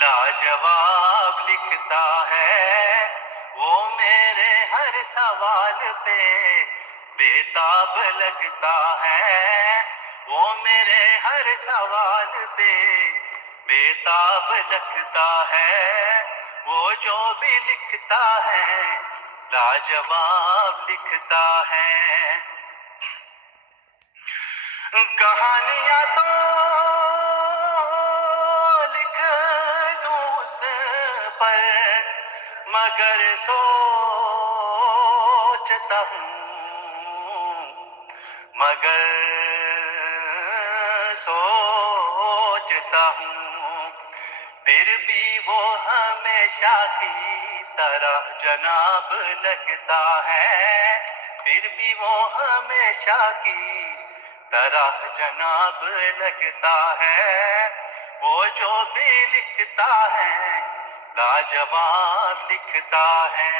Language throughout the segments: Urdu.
لاجواب لکھتا ہے، وہ میرے ہر سوال پہ بےتاب لگتا ہے، وہ میرے ہر سوال پہ بےتاب لگتا ہے، وہ جو بھی لکھتا ہے لاجواب لکھتا ہے۔ کہانیاں تو لکھ دوں اس پر، مگر سوچتا ہوں پھر بھی وہ ہمیشہ کی طرح جناب لگتا ہے، پھر بھی وہ ہمیشہ کی طرح جناب لگتا ہے، وہ جو بھی لکھتا ہے لاجواب لکھتا ہے۔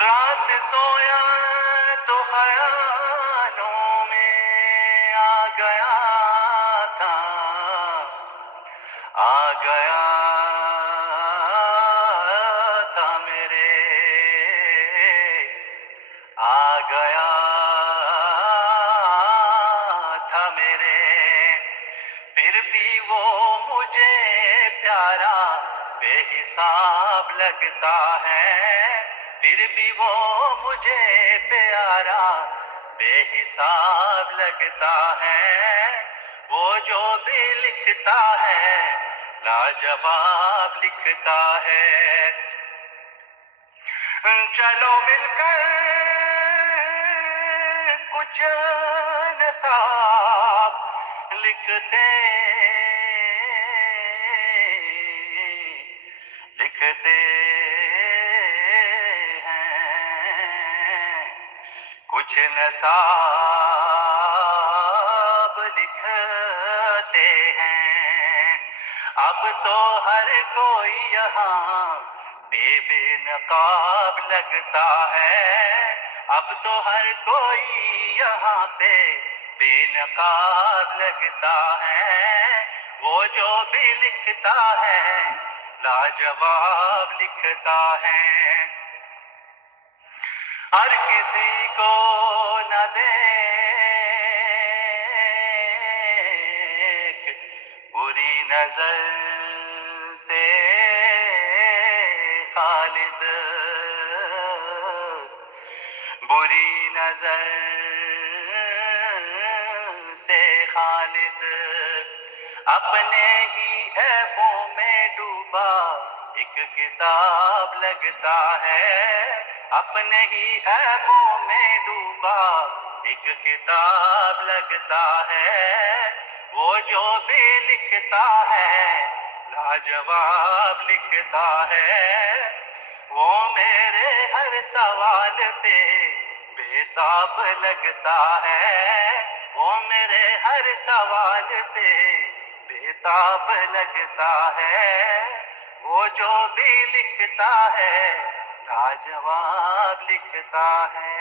رات سویا تو خیالوں میں آ گیا تھا میرے، آ گیا تھا میرے، پھر بھی وہ مجھے پیارا بے حساب لگتا ہے، پھر بھی وہ مجھے پیارا بے حساب لگتا ہے، وہ جو بھی لکھتا ہے لاجواب لکھتا ہے۔ چلو مل کر کچھ نصاب لکھتے ہیں، کچھ نصاب لکھتے ہیں۔ اب تو ہر کوئی یہاں بے نقاب لگتا ہے، اب تو ہر کوئی یہاں پہ بے نقاب لگتا ہے، وہ جو بھی لکھتا ہے لاجواب لکھتا ہے۔ ہر کسی کو نہ دیکھ بری نظر سے خالد، بری نظر سے خالد، اپنے ہی عیبوں میں ڈوبا ایک کتاب لگتا ہے، اپنے ہی عیبوں میں ڈوبا ایک کتاب لگتا ہے، وہ جو بھی لکھتا ہے لاجواب لکھتا ہے، وہ میرے ہر سوال پہ بےتاب لگتا ہے، وہ میرے ہر سوال پہ بےتاب لگتا ہے، وہ جو بھی لکھتا ہے لاجواب لکھتا ہے۔